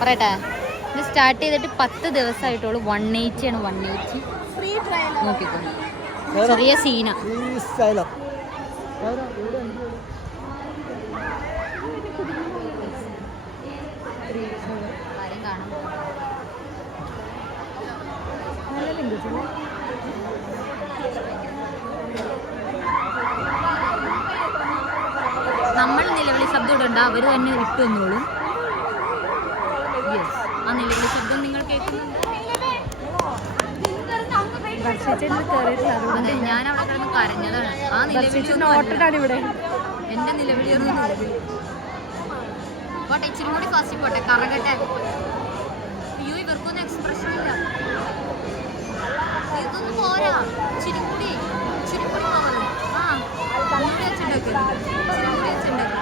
പറയട്ടെ, ഇത് സ്റ്റാർട്ട് ചെയ്തിട്ട് 10 ദിവസമായിട്ടുള്ളൂ. 180 ആണ്. 180 നോക്കിക്കോ, ചെറിയ സീന. നമ്മൾ നിലവിളി ശബ്ദം ഇടണ്ട, അവർ തന്നെ ഇട്ട് വന്നോളും. യെസ്, ആ നിലവിളി ശബ്ദം നിങ്ങൾ കേൾക്കുന്നുണ്ട്. ഞാൻ അവിടെ കിടന്ന് കരഞ്ഞതാണ്. ആ നിലവിളി എന്റെ നിലവിളിയൊന്നും പോട്ടെ, ഇച്ചിരി കൂടി ഫസ്റ്റ് പോട്ടെ, കറങ്ങട്ടെ. അയ്യോ, ഇവർക്കൊന്നും എക്സ്പ്രഷൻ ഇല്ല. ഇതൊന്നും പോരാ, ഇച്ചിരി കൂടി പവർ. ആ, കൂടി വെച്ചിട്ടുണ്ടാക്കി, ഇച്ചിരി കൂടി വെച്ചിട്ടുണ്ടാക്കി.